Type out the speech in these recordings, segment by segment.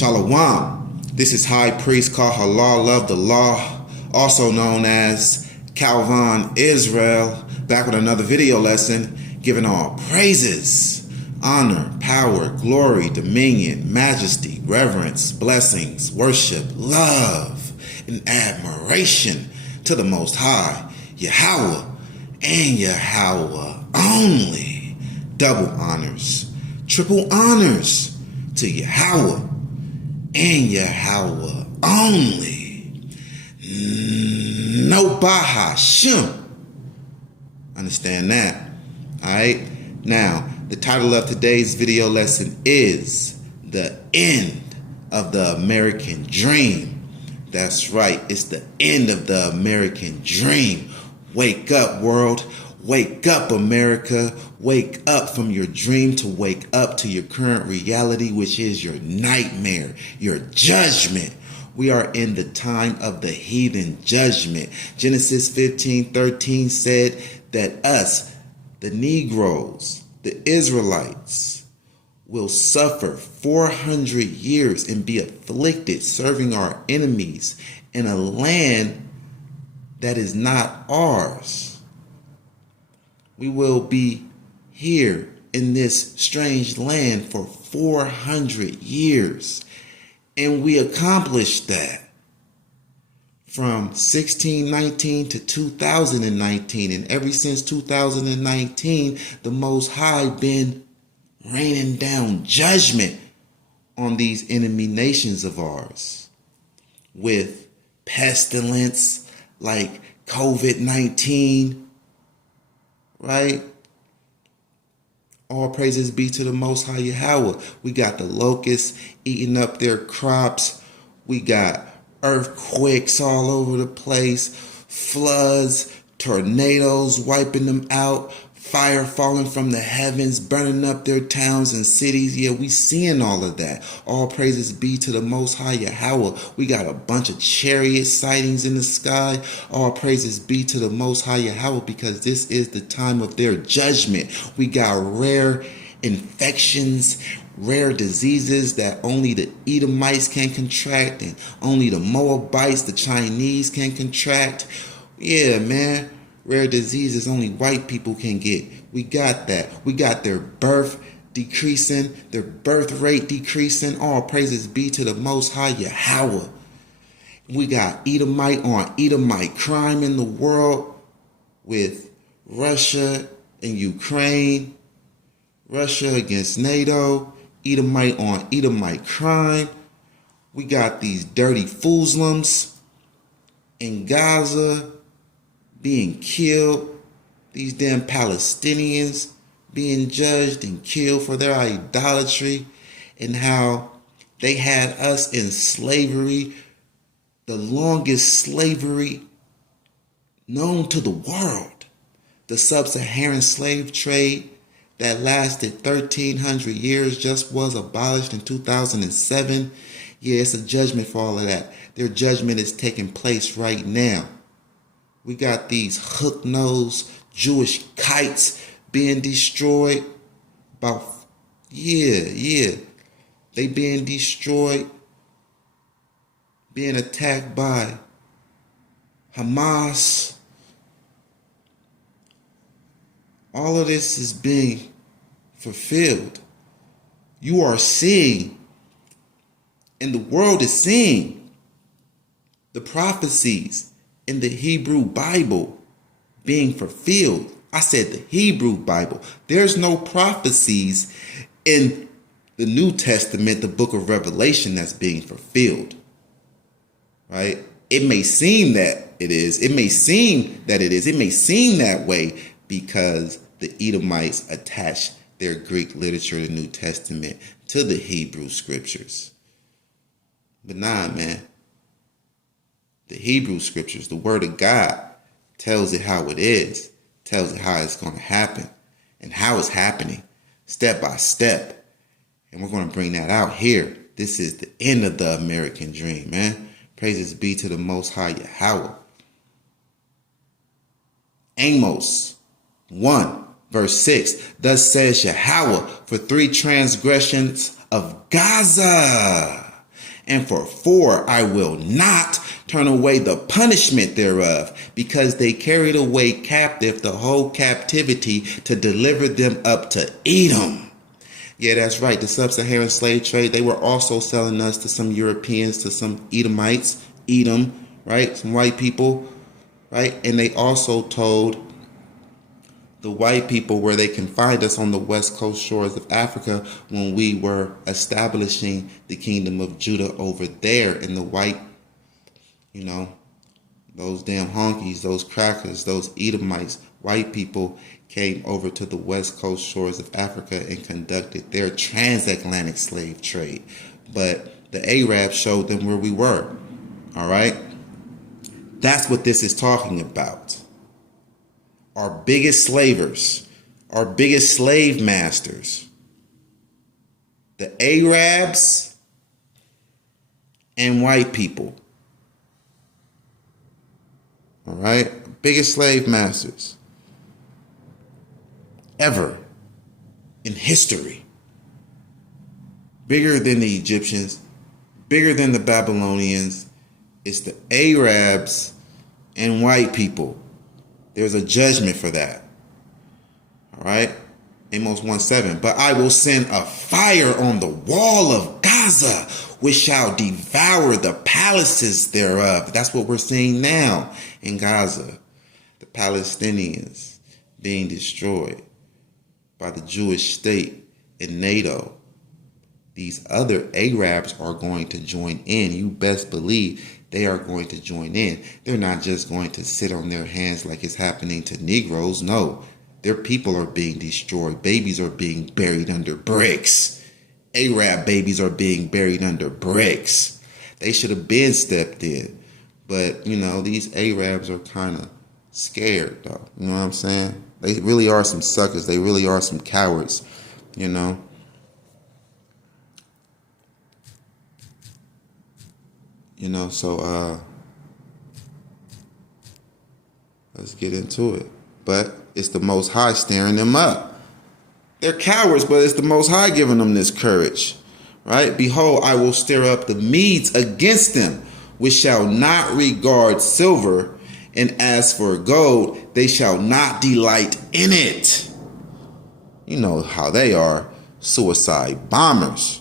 Shalom. This is High Priest Kahalal of the Law, also known as Calvin Israel, back with another video lesson, giving all praises, honor, power, glory, dominion, majesty, reverence, blessings, worship, love, and admiration to the Most High, Yahweh, and Yahweh only. Double honors, triple honors to Yahweh and Yahweh only. No Bahashim. Understand that? Alright? Now, the title of today's video lesson is The End of the American Dream. That's right, it's the end of the American dream. Wake up, world. Wake up, America. Wake up from your dream to wake up to your current reality, which is your nightmare, your judgment. We are in the time of the heathen judgment. Genesis 15:13 said that us, the Negroes, the Israelites, will suffer 400 years and be afflicted, serving our enemies in a land that is not ours. We will be here in this strange land for 400 years. And we accomplished that from 1619 to 2019. And ever since 2019, the Most High been raining down judgment on these enemy nations of ours with pestilence like COVID-19. Right? All praises be to the Most High Yahweh. We got the locusts eating up their crops. We got earthquakes all over the place. Floods, tornadoes wiping them out. Fire falling from the heavens, burning up their towns and cities. Yeah, we seeing all of that. All praises be to the Most High Yahweh. We got a bunch of chariot sightings in the sky. All praises be to the Most High Yahweh, because this is the time of their judgment. We got rare infections, rare diseases that only the Edomites can contract and only the Moabites, the Chinese can contract. Yeah, man. Rare diseases only white people can get. We got that. We got their birth decreasing, their birth rate decreasing. All praises be to the Most High Yahweh. We got Edomite on Edomite crime in the world with Russia and Ukraine. Russia against NATO. Edomite on Edomite crime. We got these dirty Muslims in Gaza being killed, these damn Palestinians being judged and killed for their idolatry, and how they had us in slavery, the longest slavery known to the world, the sub-Saharan slave trade that lasted 1,300 years just was abolished in 2007. Yeah, it's a judgment for all of that. Their judgment is taking place right now. We got these hook-nosed Jewish kites being destroyed. They being destroyed, being attacked by Hamas. All of this is being fulfilled. You are seeing, and the world is seeing, the prophecies in the Hebrew Bible being fulfilled. I said the Hebrew Bible. There's no prophecies in the New Testament, the book of Revelation, that's being fulfilled. Right? It may seem that it is. It may seem that it is. It may seem that way because the Edomites attached their Greek literature, the New Testament, to the Hebrew scriptures. But nah, man. The Hebrew scriptures, the word of God, tells it how it is, tells it how it's going to happen and how it's happening step by step. And we're going to bring that out here. This is the end of the American dream, man. Praises be to the Most High Yahweh. Amos 1 verse 6. Thus says Yahweh, for 3 transgressions of Gaza And for 4, I will not turn away the punishment thereof, because they carried away captive the whole captivity to deliver them up to Edom. Yeah, that's right. The sub-Saharan slave trade, they were also selling us to some Europeans, to some Edomites, Edom, right? Some white people, right? And they also told the white people where they can find us on the west coast shores of Africa when we were establishing the kingdom of Judah over there. And the white, those damn honkies, those crackers, those Edomites, white people came over to the west coast shores of Africa and conducted their transatlantic slave trade. But the Arabs showed them where we were. All right? That's what this is talking about. Our biggest slavers, our biggest slave masters, the Arabs and white people. All right? Biggest slave masters ever in history. Bigger than the Egyptians, bigger than the Babylonians. It's the Arabs and white people. There's a judgment for that. All right? Amos 1:7. But I will send a fire on the wall of Gaza, which shall devour the palaces thereof. That's what we're seeing now in Gaza. The Palestinians being destroyed by the Jewish state and NATO. These other Arabs are going to join in. You best believe they are going to join in. They're not just going to sit on their hands like it's happening to Negroes. No, their people are being destroyed. Babies are being buried under bricks. Arab babies are being buried under bricks. They should have been stepped in. But, these Arabs are kind of scared, though. You know what I'm saying? They really are some suckers. They really are some cowards, So let's get into it. But it's the Most High stirring them up. They're cowards, but it's the Most High giving them this courage, right? Behold, I will stir up the Medes against them, which shall not regard silver, and as for gold, they shall not delight in it. You know how they are, suicide bombers.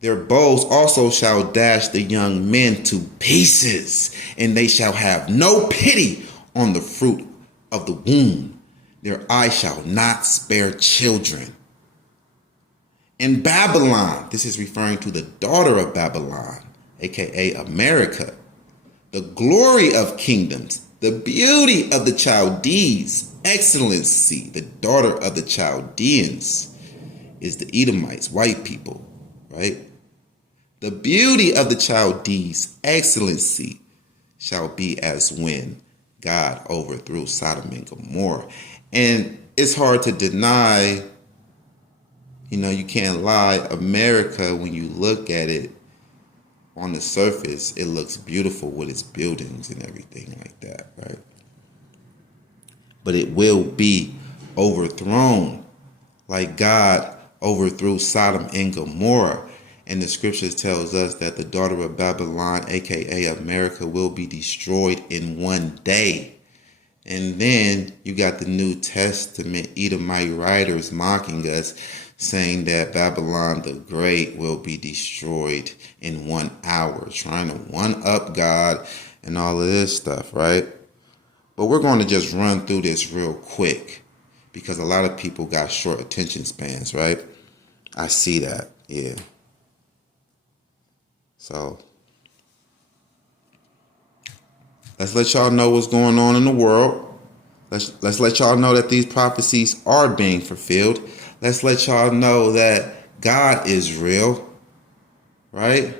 Their bows also shall dash the young men to pieces, and they shall have no pity on the fruit of the womb. Their eye shall not spare children. In Babylon, this is referring to the daughter of Babylon, aka America, the glory of kingdoms, the beauty of the Chaldees, excellency, the daughter of the Chaldeans is the Edomites, white people, right? The beauty of the Chaldees, excellency, shall be as when God overthrew Sodom and Gomorrah. And it's hard to deny, you can't lie. America, when you look at it on the surface, it looks beautiful with its buildings and everything like that, right? But it will be overthrown like God overthrew Sodom and Gomorrah. And the scriptures tells us that the daughter of Babylon, aka America, will be destroyed in one day. And then you got the New Testament Edomite writers mocking us, saying that Babylon the Great will be destroyed in 1 hour, trying to one-up God and all of this stuff, right? But we're going to just run through this real quick because a lot of people got short attention spans, right? I see that, yeah. So let's let y'all know what's going on in the world. Let's let y'all know that these prophecies are being fulfilled. Let's let y'all know that God is real, right?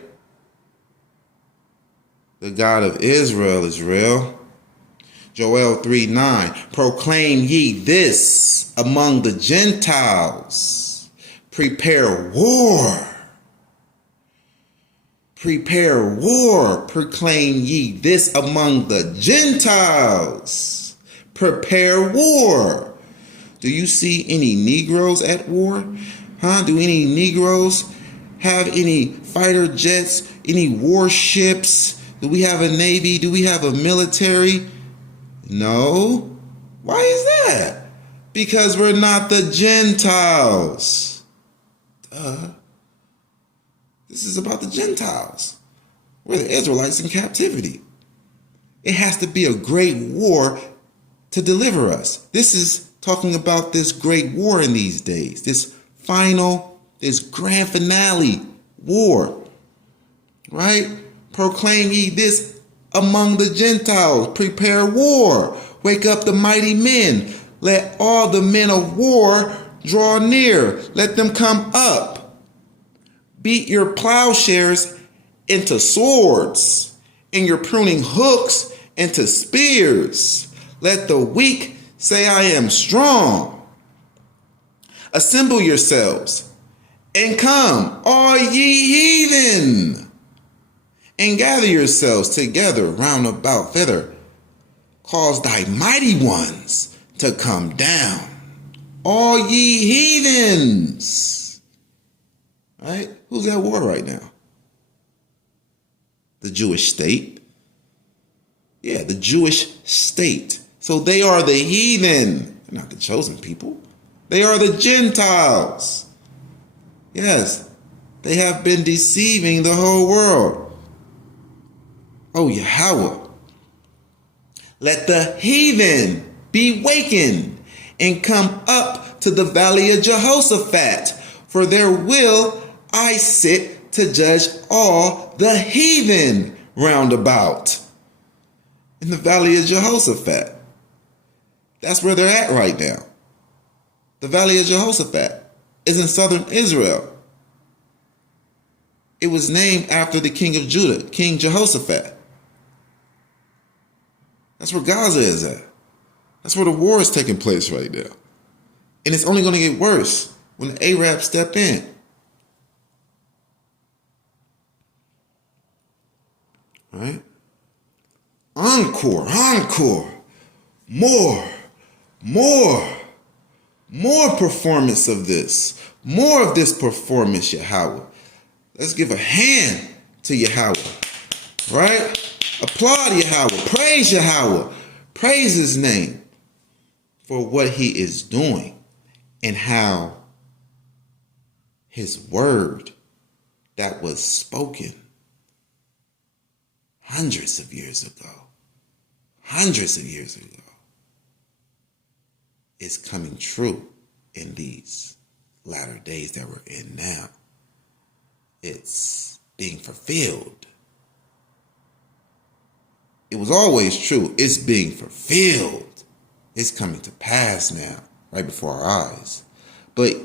The God of Israel is real. Joel 3:9, proclaim ye this among the Gentiles. Prepare war. Prepare war. Proclaim ye this among the Gentiles. Prepare war. Do you see any Negroes at war? Do any Negroes have any fighter jets, any warships? Do we have a navy? Do we have a military? No. Why is that? Because we're not the Gentiles. Duh. This is about the Gentiles. We're the Israelites in captivity. It has to be a great war to deliver us. This is talking about this great war in these days. This grand finale war. Right? Proclaim ye this among the Gentiles. Prepare war. Wake up the mighty men. Let all the men of war draw near. Let them come up. Beat your plowshares into swords, and your pruning hooks into spears. Let the weak say, I am strong. Assemble yourselves and come, all ye heathen, and gather yourselves together round about thither. Cause thy mighty ones to come down, all ye heathens. Right? Who's at war right now? The Jewish state. Yeah, the Jewish state. So they are the heathen. They're not the chosen people. They are the Gentiles. Yes, they have been deceiving the whole world. Oh, Yahweh. Let the heathen be wakened and come up to the valley of Jehoshaphat, for there will I sit to judge all the heathen round about. In the valley of Jehoshaphat. That's where they're at right now. The valley of Jehoshaphat is in southern Israel. It was named after the king of Judah, King Jehoshaphat. That's where Gaza is at. That's where the war is taking place right now. And it's only going to get worse when the Arabs step in. Right? Encore. More performance of this. More of this performance, Yahweh. Let's give a hand to Yahweh. Right? Applaud Yahweh. Praise Yahweh. Praise his name for what he is doing and how his word that was spoken hundreds of years ago, is coming true in these latter days that we're in now. It's being fulfilled. It was always true. It's being fulfilled. It's coming to pass now, right before our eyes. But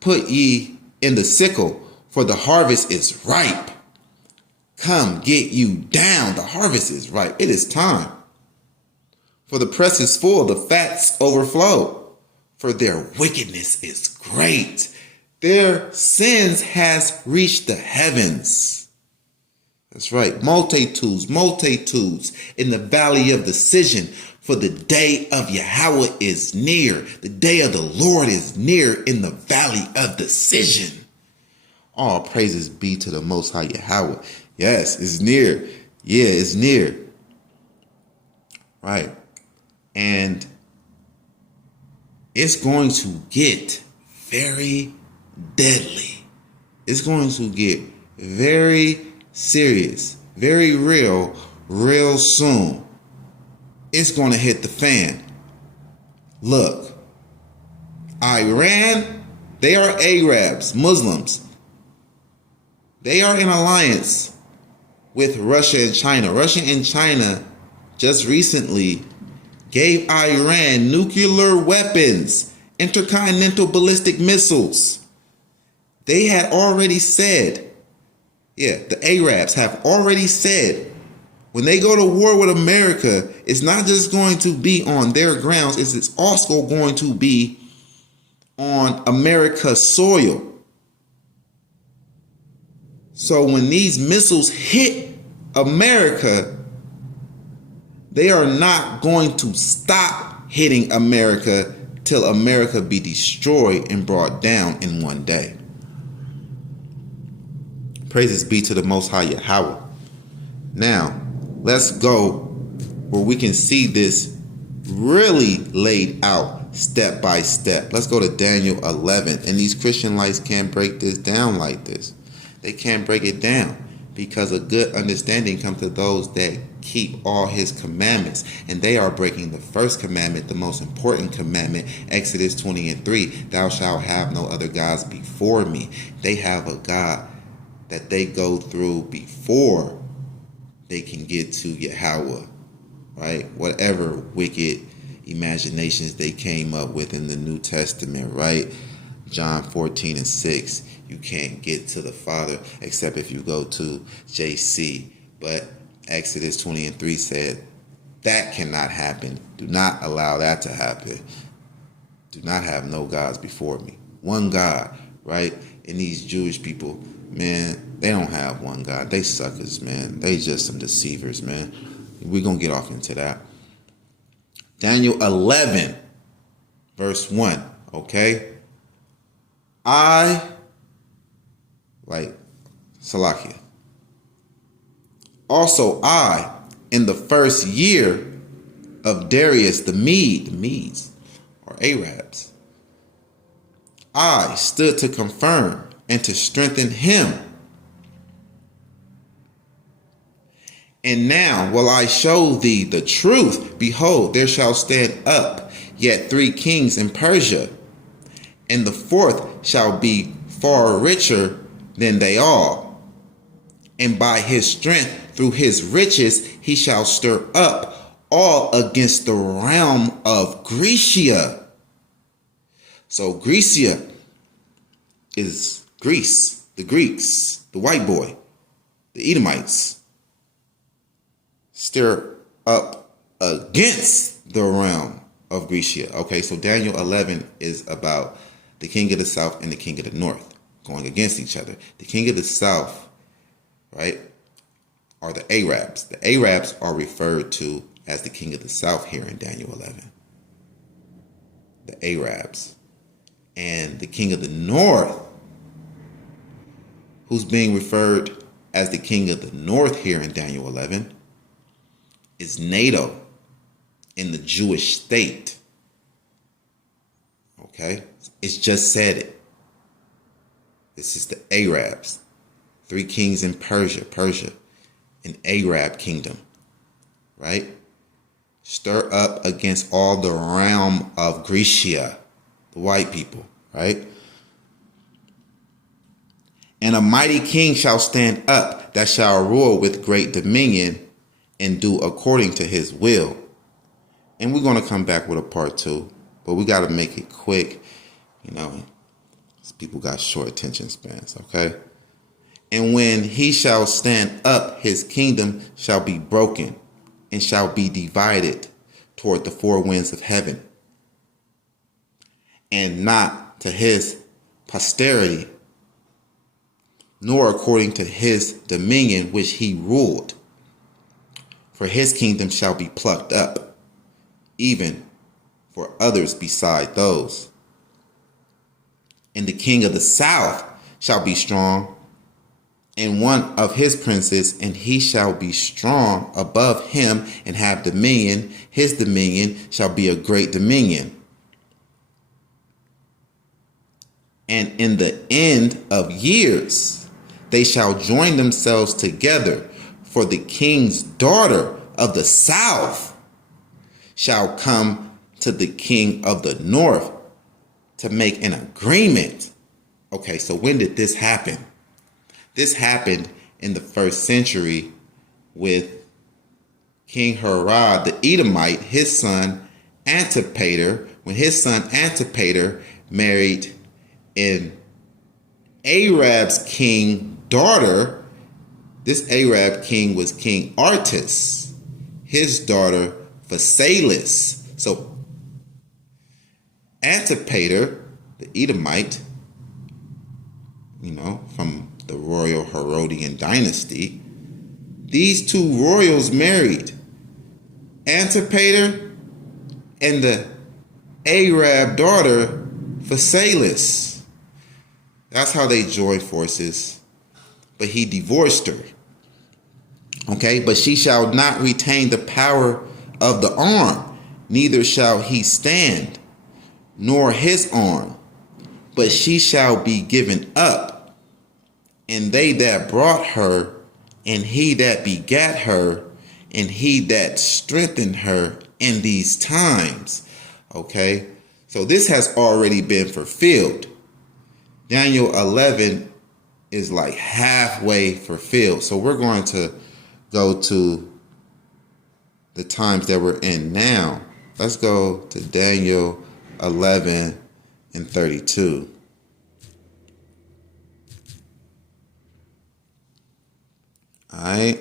put ye in the sickle, for the harvest is ripe. Come, get you down. The harvest is ripe. It is time. For the press is full, the fats overflow. For their wickedness is great. Their sins has reached the heavens. That's right. Multitudes in the valley of decision. For the day of Yahweh is near. The day of the Lord is near in the valley of decision. All praises be to the Most High Yahweh. Yes, it's near. Yeah, it's near. Right. And it's going to get very deadly. It's going to get very serious, very real soon. It's going to hit the fan. Look, Iran, they are Arabs, Muslims. They are in alliance with Russia and China. Russia and China just recently gave Iran nuclear weapons, intercontinental ballistic missiles. They had already said, the Arabs have already said, when they go to war with America, it's not just going to be on their grounds, it's also going to be on America's soil. So when these missiles hit America, they are not going to stop hitting America till America be destroyed and brought down in one day. Praises be to the Most High Yahweh. Now, let's go where we can see this really laid out step by step. Let's go to Daniel 11. And these Christian lights can't break this down like this. They can't break it down because a good understanding comes to those that keep all his commandments. And they are breaking the first commandment, the most important commandment, Exodus 20:3. Thou shalt have no other gods before me. They have a God that they go through before they can get to Yahweh, right? Whatever wicked imaginations they came up with in the New Testament, right? John 14:6, you can't get to the Father except if you go to JC. But Exodus 20:3 said that cannot happen. Do not allow that to happen. Do not have no gods before me. One God, right? And these Jewish people, man, they don't have one God. They suckers, man. They just some deceivers, man. We're going to get off into that. Daniel 11, verse 1, okay? Salakia. Also I, in the first year of Darius the Medes, or Arabs, I stood to confirm and to strengthen him. And now will I show thee the truth. Behold, there shall stand up yet 3 kings in Persia, and the 4th shall be far richer than they all. And by his strength, through his riches, he shall stir up all against the realm of Grecia. So Grecia is Greece, the Greeks, the white boy, the Edomites. Stir up against the realm of Grecia. Okay, so Daniel 11 is about the king of the south and the king of the north going against each other. The king of the south, right, are the Arabs. The Arabs are referred to as the king of the south here in Daniel 11. The Arabs. And the king of the north, who's being referred as the king of the north here in Daniel 11, is NATO in the Jewish state. Okay? It's just said it. This is the Arabs. 3 kings in Persia, an Arab kingdom. Right? Stir up against all the realm of Grecia, the white people. Right? And a mighty king shall stand up that shall rule with great dominion and do according to his will. And we're going to come back with a part 2, but we got to make it quick. You know, people got short attention spans, okay? And when he shall stand up, his kingdom shall be broken and shall be divided toward the 4 winds of heaven, and not to his posterity, nor according to his dominion which he ruled. For his kingdom shall be plucked up, even for others beside those. And the king of the south shall be strong, and one of his princes, and he shall be strong above him and have dominion. His dominion shall be a great dominion. And in the end of years, they shall join themselves together, for the king's daughter of the south shall come to the king of the north to make an agreement. Okay, so when did this happen? This happened in the 1st century with King Herod the Edomite, his son Antipater, when his son Antipater married an Arab's king daughter. This Arab king was King Artis, his daughter Phasaelis. So Antipater, the Edomite, you know, from the royal Herodian dynasty, these 2 royals married. Antipater and the Arab daughter Phasaelis. That's how they joined forces. but he divorced her. Okay, but she shall not retain the power of the arm, neither shall he stand, nor his arm, but she shall be given up. And they that brought her, and he that begat her, and he that strengthened her in these times. Okay, so this has already been fulfilled. Daniel 11 is like halfway fulfilled. So we're going to go to the times that we're in now. Let's go to Daniel 11 and 32. All right.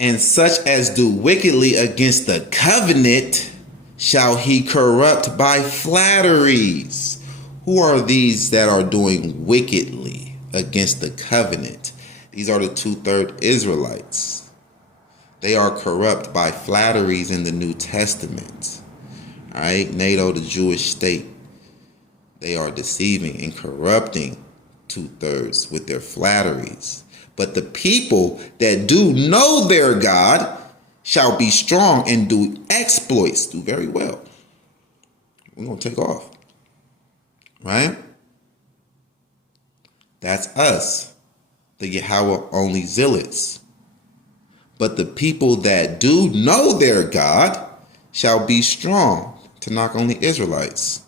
And such as do wickedly against the covenant shall he corrupt by flatteries. Who are these that are doing wickedly against the covenant? These are the 2/3 Israelites. They are corrupt by flatteries in the New Testament. All right, NATO, the Jewish state, they are deceiving and corrupting 2/3 with their flatteries. But the people that do know their God shall be strong and do exploits, do very well. We're going to take off. Right? That's us, the Yahweh only zealots. But the people that do know their God shall be strong, to knock on the Israelites.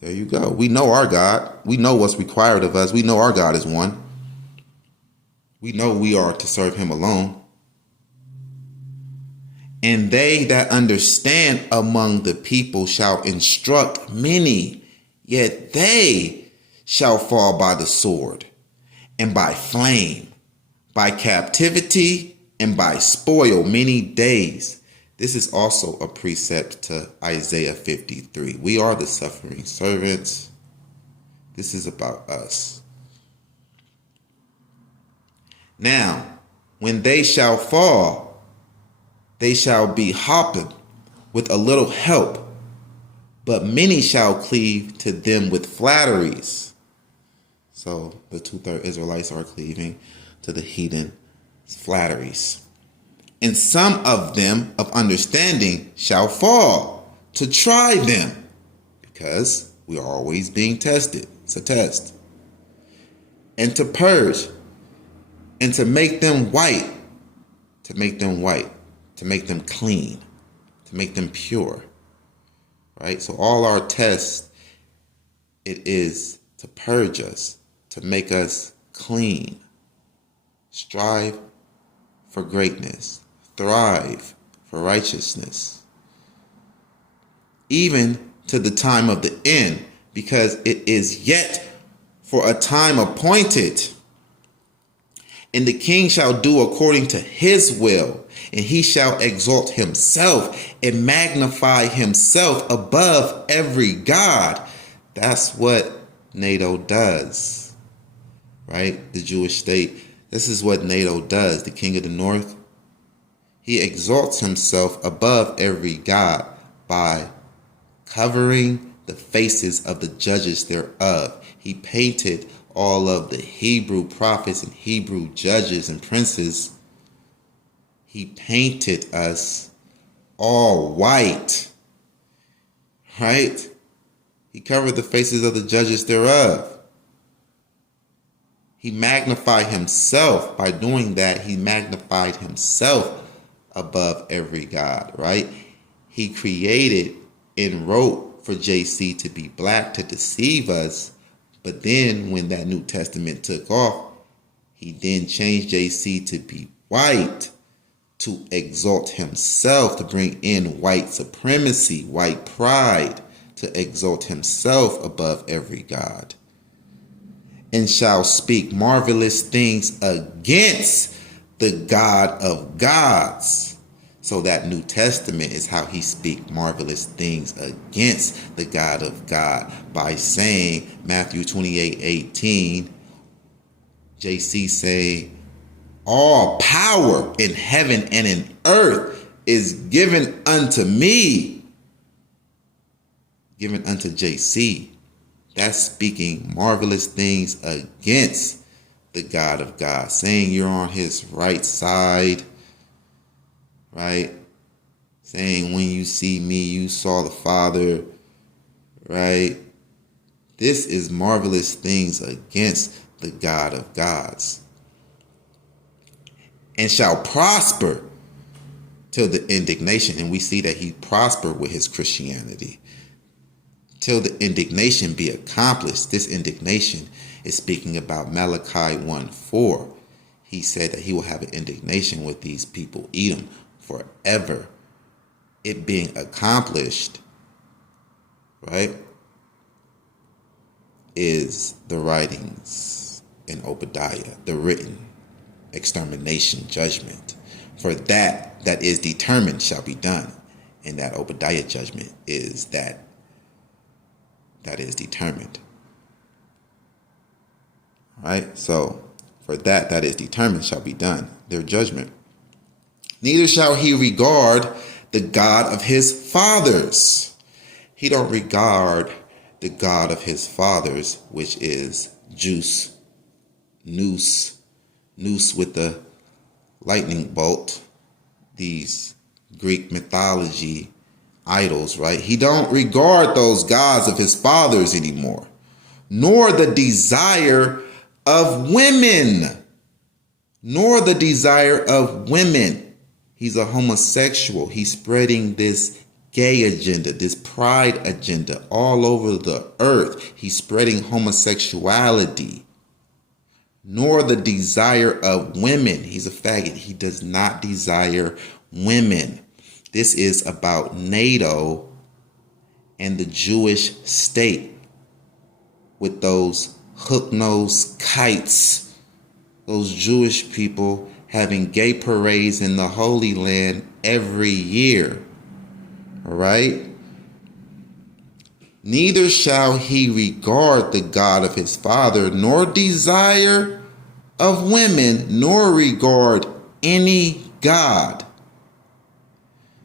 There you go. We know our God. We know what's required of us. We know our God is one. We know we are to serve him alone. And they that understand among the people shall instruct many, yet they shall fall by the sword, and by flame, by captivity, and by spoil many days. This is also a precept to Isaiah 53. We are the suffering servants. This is about us. Now, when they shall fall, they shall be hopping with a little help, but many shall cleave to them with flatteries. So the 2/3 Israelites are cleaving to the heathen flatteries. And some of them of understanding shall fall to try them, because we are always being tested. It's a test. And to purge, and to make them white, to make them white, to make them clean, to make them pure. Right? So all our tests, it is to purge us, to make us clean. Strive for greatness. Thrive for righteousness, even to the time of the end, because it is yet for a time appointed. And the king shall do according to his will, and he shall exalt himself and magnify himself above every god. That's what NATO does, right? The Jewish state. This is what NATO does. The king of the north, he exalts himself above every god by covering the faces of the judges thereof. He painted all of the Hebrew prophets and Hebrew judges and princes. He painted us all white, right? He covered the faces of the judges thereof. He magnified himself. By doing that, he magnified himself above every god, right? He created and wrote for JC to be black to deceive us. But then when that New Testament took off, he then changed JC to be white, to exalt himself, to bring in white supremacy, white pride, to exalt himself above every god. And shall speak marvelous things against the God of gods. So that New Testament is how he speak marvelous things against the God of God by saying Matthew 28:18. JC say, all power in heaven and in earth is given unto me. Given unto JC. That's speaking marvelous things against the God of God, saying you're on his right side, right? Saying when you see me, you saw the Father, right? This is marvelous things against the God of gods. And shall prosper till the indignation. And we see that he prospered with his Christianity. Till the indignation be accomplished. This indignation is speaking about Malachi 1:4. He said that he will have an indignation with these people, Edom, forever. It being accomplished, right, is the writings in Obadiah, the written extermination judgment. For that is determined shall be done. And that Obadiah judgment is that is determined. Right? So, for that is determined shall be done, their judgment. Neither shall he regard the God of his fathers. He don't regard the God of his fathers, which is Zeus, Nous with the lightning bolt, these Greek mythology idols, right? He don't regard those gods of his fathers anymore, nor the desire of women, He's a homosexual. He's spreading this gay agenda, this pride agenda all over the earth. He's spreading homosexuality, nor the desire of women. He's a faggot. He does not desire women. This is about NATO and the Jewish state with those hook-nosed kites, those Jewish people having gay parades in the Holy Land every year. All right? Neither shall he regard the God of his father, nor desire of women, nor regard any God.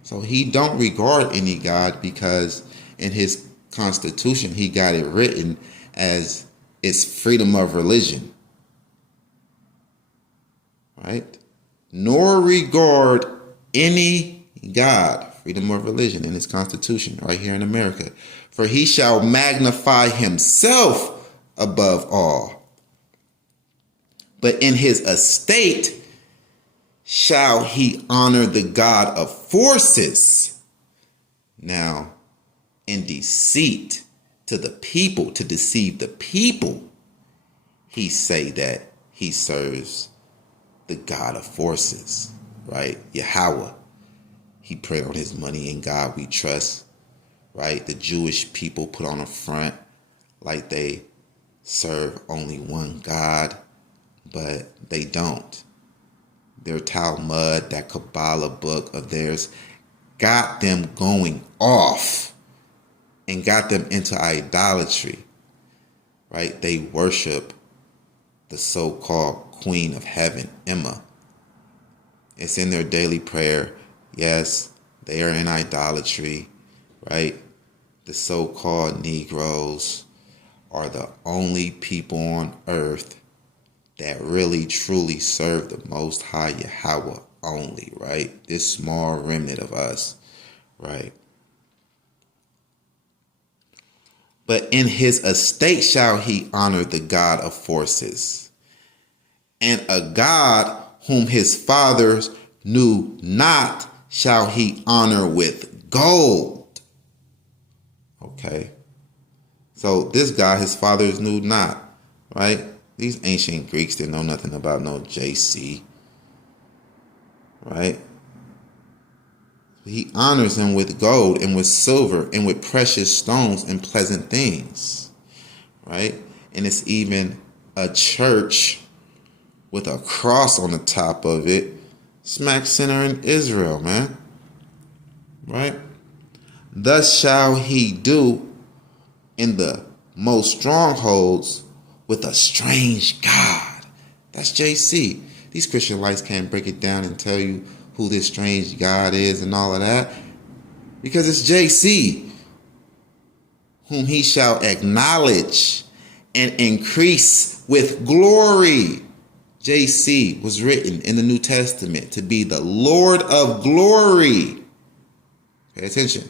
So he don't regard any God because in his constitution, he got it written as it's freedom of religion. Right? Nor regard any God, freedom of religion in his constitution right here in America. For he shall magnify himself above all. But in his estate shall he honor the God of forces. Now, in deceit to the people, to deceive the people, he say that he serves the God of forces, right? Yahweh. He prayed on his money, in God we trust, right? The Jewish people put on a front like they serve only one God, but they don't. Their Talmud, that Kabbalah book of theirs, got them going off and got them into idolatry, right? They worship the so-called Queen of Heaven, Emma. It's in their daily prayer. Yes, they are in idolatry, right? The so-called Negroes are the only people on earth that really truly serve the Most High Yahweh only, right? This small remnant of us, right? But in his estate shall he honor the God of forces, and a God whom his fathers knew not shall he honor with gold. Okay. So this God his fathers knew not, right? These ancient Greeks didn't know nothing about no JC, right? He honors him with gold and with silver and with precious stones and pleasant things, right? And it's even a church with a cross on the top of it, smack center in Israel, man, right? Thus shall he do in the most strongholds with a strange God. That's JC. These Christian lights can't break it down and tell you who this strange God is and all of that, because it's JC whom he shall acknowledge and increase with glory. JC was written in the New Testament to be the Lord of glory. Pay attention.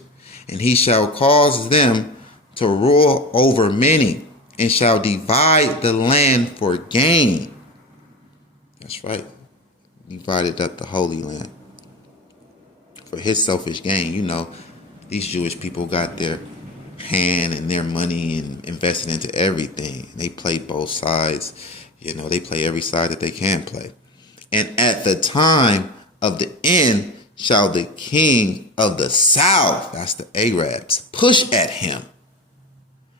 And he shall cause them to rule over many, and shall divide the land for gain. That's right. Divided up the Holy Land for his selfish gain. You know, these Jewish people got their hand and their money and invested into everything. They play both sides. You know, they play every side that they can play. And at the time of the end shall the king of the south, that's the Arabs, push at him.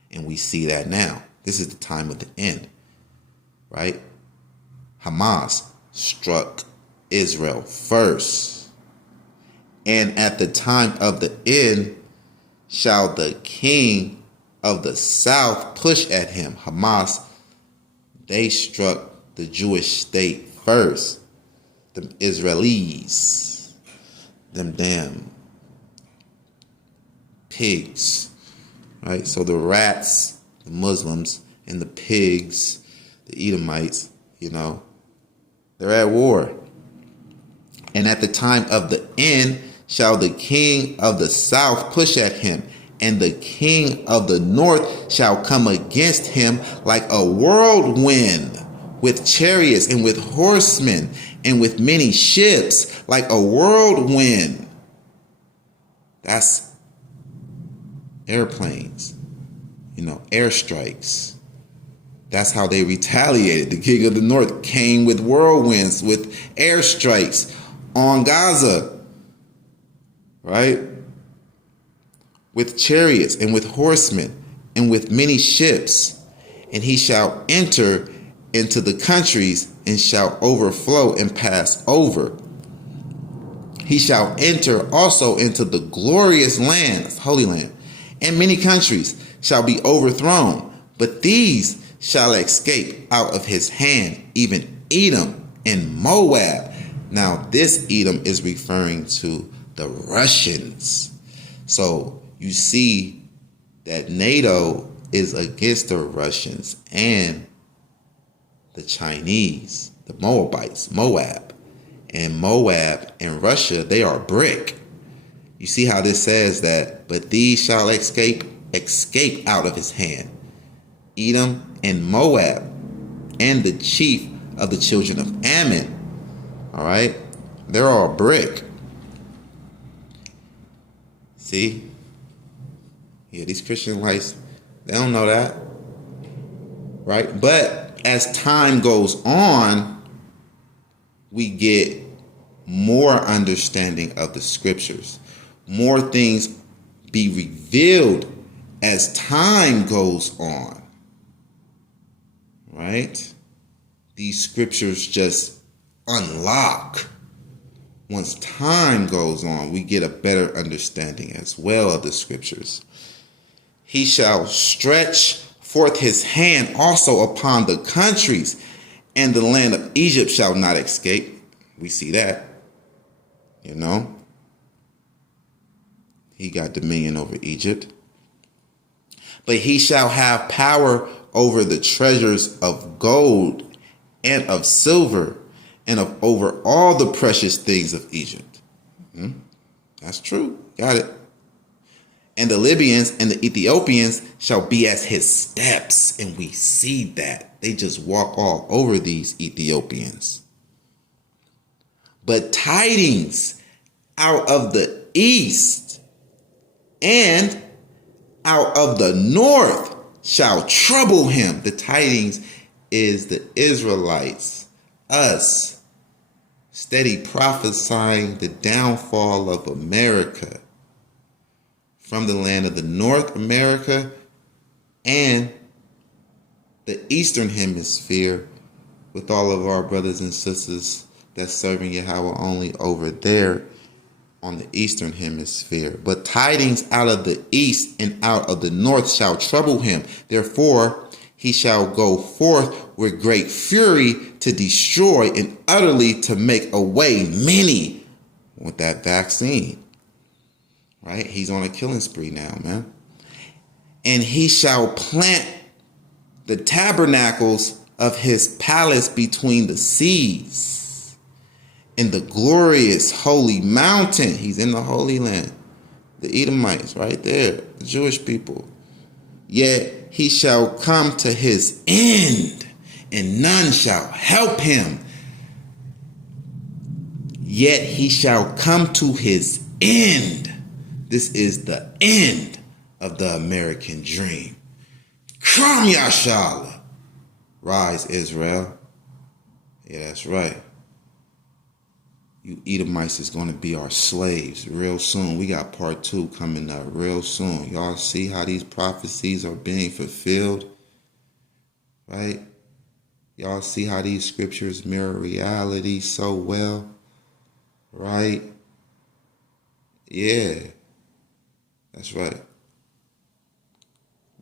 And we see that now. This is the time of the end, right? Hamas struck Israel first. And at the time of the end shall the king of the south push at him. Hamas, they struck the Jewish state first. Them Israelis, them damn pigs, right? So the rats, the Muslims, and the pigs, the Edomites, you know, they're at war. And at the time of the end shall the king of the south push at him, and the king of the north shall come against him like a whirlwind, with chariots and with horsemen and with many ships, like a whirlwind. That's airplanes, you know, airstrikes. That's how they retaliated. The king of the north came with whirlwinds, with airstrikes on Gaza, right? With chariots and with horsemen and with many ships. And he shall enter into the countries and shall overflow and pass over. He shall enter also into the glorious land, Holy Land, and many countries shall be overthrown, but these shall escape out of his hand, even Edom and Moab. Now this Edom is referring to the Russians. So you see that NATO is against the Russians and the Chinese, the Moabites, Moab. And Moab and Russia, they are brick. You see how this says that, but these shall escape out of his hand. Edom and Moab and the chief of the children of Ammon. All right. They're all brick. See? Yeah, these Christian lights, they don't know that. Right? But as time goes on, we get more understanding of the scriptures. More things be revealed as time goes on. Right? These scriptures just unlock. Once time goes on, we get a better understanding as well of the scriptures. He shall stretch forth his hand also upon the countries, and the land of Egypt shall not escape. We see that, you know. He got dominion over Egypt. But he shall have power over the treasures of gold and of silver and of over all the precious things of Egypt. That's true. Got it. And the Libyans and the Ethiopians shall be as his steps. And we see that. They just walk all over these Ethiopians. But tidings out of the east and out of the north shall trouble him. The tidings is the Israelites, us, steady prophesying the downfall of America from the land of the North America and the Eastern Hemisphere, with all of our brothers and sisters that's serving Yahweh only over there on the Eastern Hemisphere. But tidings out of the east and out of the north shall trouble him. Therefore, he shall go forth with great fury to destroy and utterly to make away many with that vaccine. Right? He's on a killing spree now, man. And he shall plant the tabernacles of his palace between the seas in the glorious holy mountain. He's in the Holy Land. The Edomites right there, the Jewish people. Yet he shall come to his end, and none shall help him. Yet he shall come to his end. This is the end of the American dream. Kram Yashala. Rise, Israel. Yeah, that's right. You Edomites is going to be our slaves real soon. We got part 2 coming up real soon. Y'all see how these prophecies are being fulfilled? Right? Y'all see how these scriptures mirror reality so well? Right? Yeah. That's right.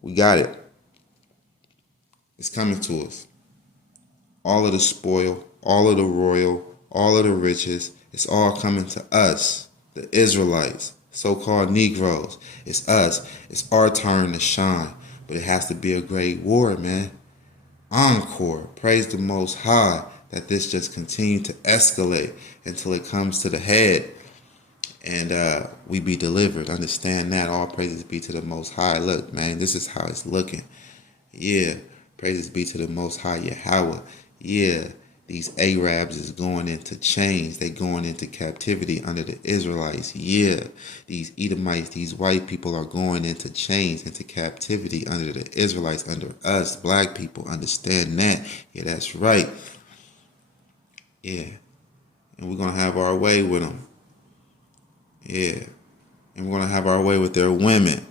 We got it. It's coming to us. All of the spoil, all of the royal, all of the riches, it's all coming to us, the Israelites, so-called Negroes. It's us. It's our turn to shine. But it has to be a great war, man. Encore. Praise the Most High that this just continued to escalate until it comes to the head. And we be delivered. Understand that. All praises be to the Most High. Look, man, this is how it's looking. Yeah. Praises be to the Most High Yahweh. Yeah. These Arabs is going into chains. They going into captivity under the Israelites. Yeah. These Edomites, these white people are going into chains, into captivity under the Israelites, under us, black people. Understand that. Yeah, that's right. Yeah. And we're going to have our way with them. Yeah. And we're going to have our way with their women.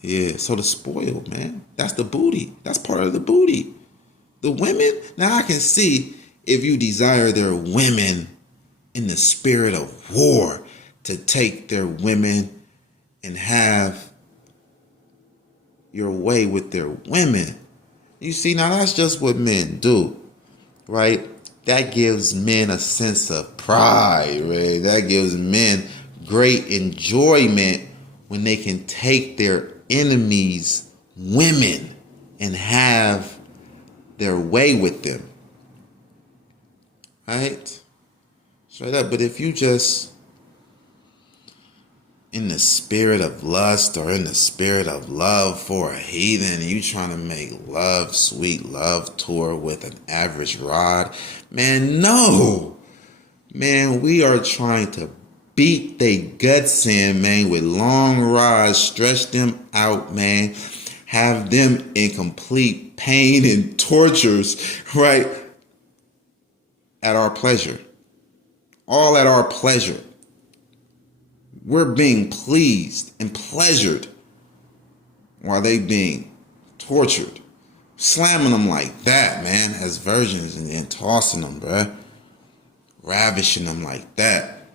Yeah. So the spoil, man. That's the booty. That's part of the booty. The women, now I can see if you desire their women in the spirit of war to take their women and have your way with their women. You see, now that's just what men do, right? That gives men a sense of pride, right? That gives men great enjoyment when they can take their enemies' women and have their way with them. Right? Straight up. But if you just in the spirit of lust or in the spirit of love for a heathen, and you trying to make love, sweet love tour with an average rod, man, no. Man, we are trying to beat they guts in, man, with long rods, stretch them out, man. Have them in complete pain and tortures, right? At our pleasure. All at our pleasure. We're being pleased and pleasured while they being tortured. Slamming them like that, man, as virgins, and then tossing them, bruh. Ravishing them like that.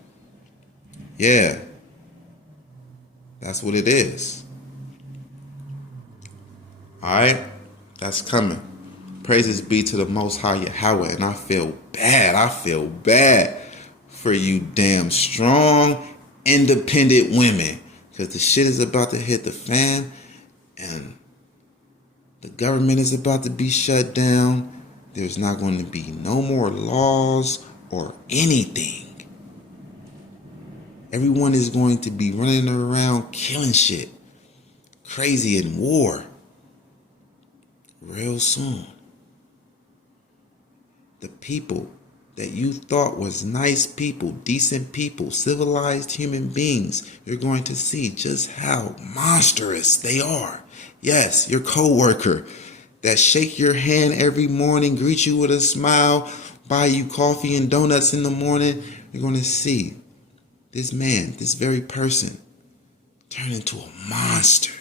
Yeah. That's what it is. Alright? That's coming. Praises be to the Most High Yahweh. And I feel bad. I feel bad for you damn strong, independent women. Because the shit is about to hit the fan. And the government is about to be shut down. There's not going to be no more laws or anything. Everyone is going to be running around killing shit. Crazy in war. Real soon. The people that you thought was nice people, decent people, civilized human beings, you're going to see just how monstrous they are. Yes, your coworker that shake your hand every morning, greet you with a smile, buy you coffee and donuts in the morning, you're going to see this man, this very person, turn into a monster.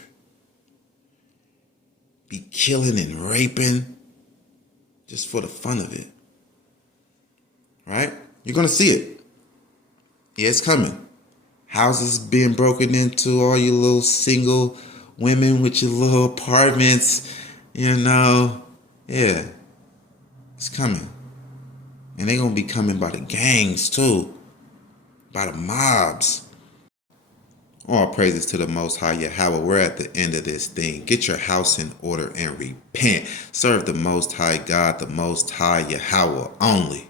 Be killing and raping just for the fun of it. Right? You're going to see it. Yeah, it's coming. Houses being broken into, all you little single women with your little apartments, you know. Yeah, it's coming. And they're going to be coming by the gangs too. By the mobs. All praises to the Most High Yahweh. We're at the end of this thing. Get your house in order and repent. Serve the Most High God, the Most High Yahweh only.